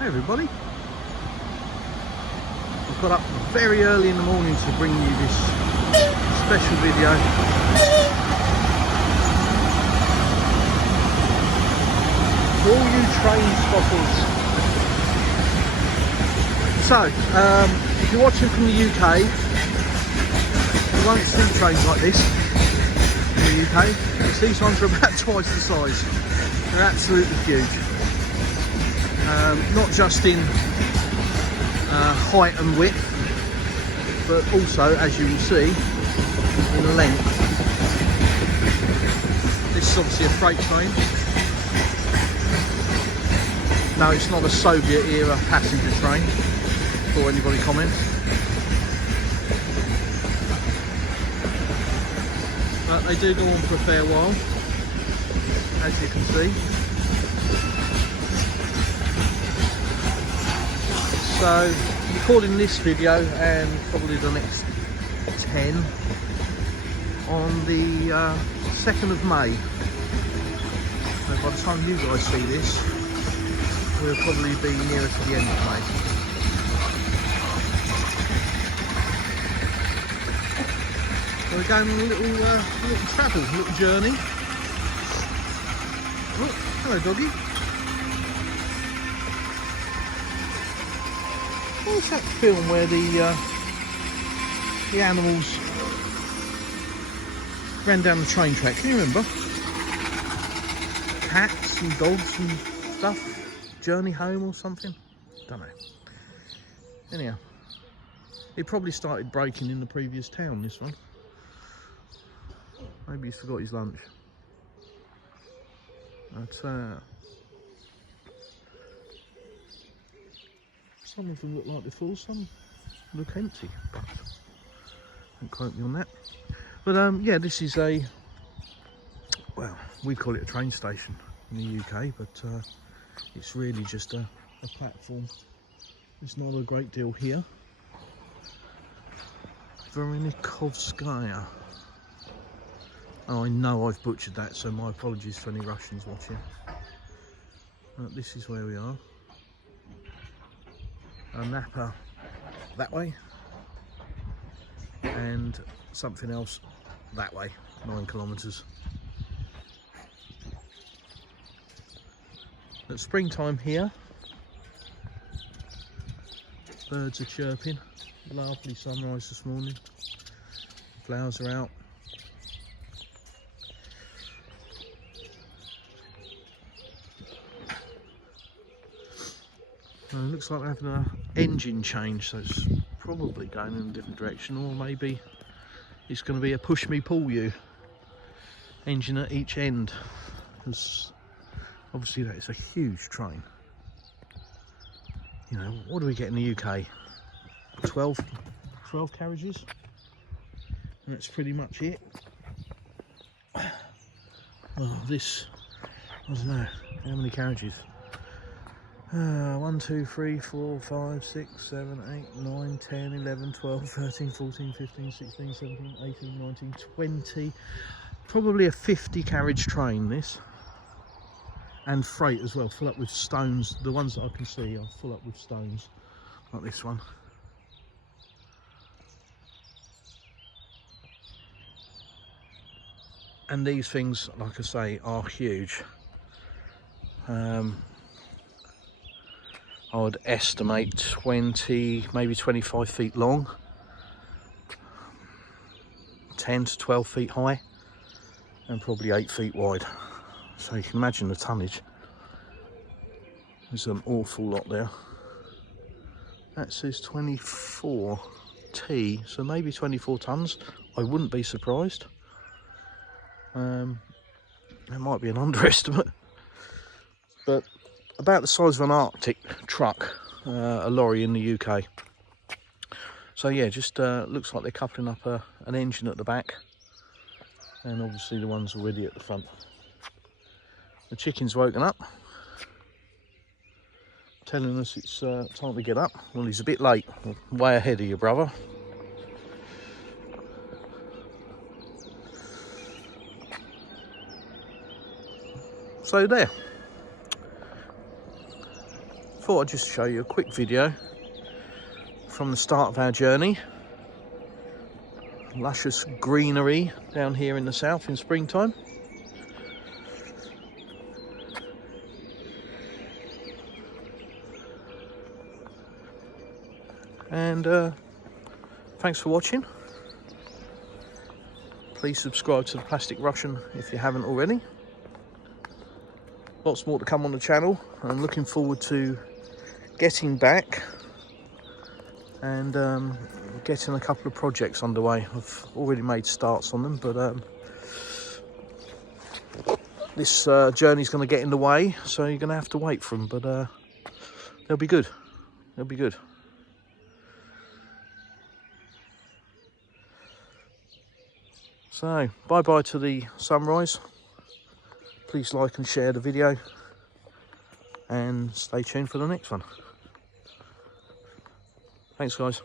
Hey everybody, I've got up very early in the morning to bring you this special video. For all you train spotters. So, if you're watching from the UK, you won't see trains like this in the UK, because these ones are about twice the size. They're absolutely huge. Not just in height and width, but also, as you will see, in length. This is obviously a freight train. No, it's not a Soviet era passenger train, before anybody comments. But they do go on for a fair while, as you can see. So, recording this video and probably the next 10 on the 2nd of May. So by the time you guys see this, we'll probably be nearer to the end of May. So we're going on a little travel, a little journey. Oh, hello doggy. What's that film where the animals ran down the train track? Can you remember? Cats and dogs and stuff. Journey Home or something? Don't know. Anyhow, it probably started breaking in the previous town, this one. Maybe he's forgot his lunch. But some of them look like they're full, some look empty, but don't quote me on that. But yeah, this is a, well, we call it a train station in the UK, but it's really just a platform. There's not a great deal here. Verenikovskaya. Oh, I know I've butchered that, so my apologies for any Russians watching. But this is where we are. Napa that way, and something else that way, 9 kilometres. At springtime here, birds are chirping, lovely sunrise this morning, flowers are out. It looks like we're having an engine change, so it's probably going in a different direction, or maybe it's going to be a push me pull you engine at each end, because obviously that is a huge train. You know, what do we get in the UK? 12 carriages, and that's pretty much it. Oh, this, I don't know, how many carriages? 1, 2, 3, 4, 5, 6, 7, 8, 9, 10, 11, 12, 13, 14, 15, 16, 17, 18, 19, 20. Probably a 50 carriage train, this. And freight as well, full up with stones. The ones that I can see are full up with stones, like this one. And these things, like I say, are huge. I would estimate 20, maybe 25 feet long, 10 to 12 feet high, and probably 8 feet wide. So you can imagine the tonnage. There's an awful lot there. That says 24T, so maybe 24 tons. I wouldn't be surprised. That might be an underestimate, but about the size of an Arctic truck, a lorry in the UK. So yeah, just looks like they're coupling up an engine at the back, and obviously the one's already at the front. The chicken's woken up, telling us it's time to get up. Well, he's a bit late, way ahead of you, brother. So there, thought I'd just show you a quick video from the start of our journey. Luscious greenery down here in the south in springtime. And thanks for watching. Please subscribe to the Plastic Russian if you haven't already. Lots more to come on the channel. I'm looking forward to getting back and getting a couple of projects underway. I've already made starts on them, but this journey's going to get in the way, so you're going to have to wait for them, but they'll be good. They'll be good. So, bye-bye to the sunrise. Please like and share the video, and stay tuned for the next one. Thanks, guys.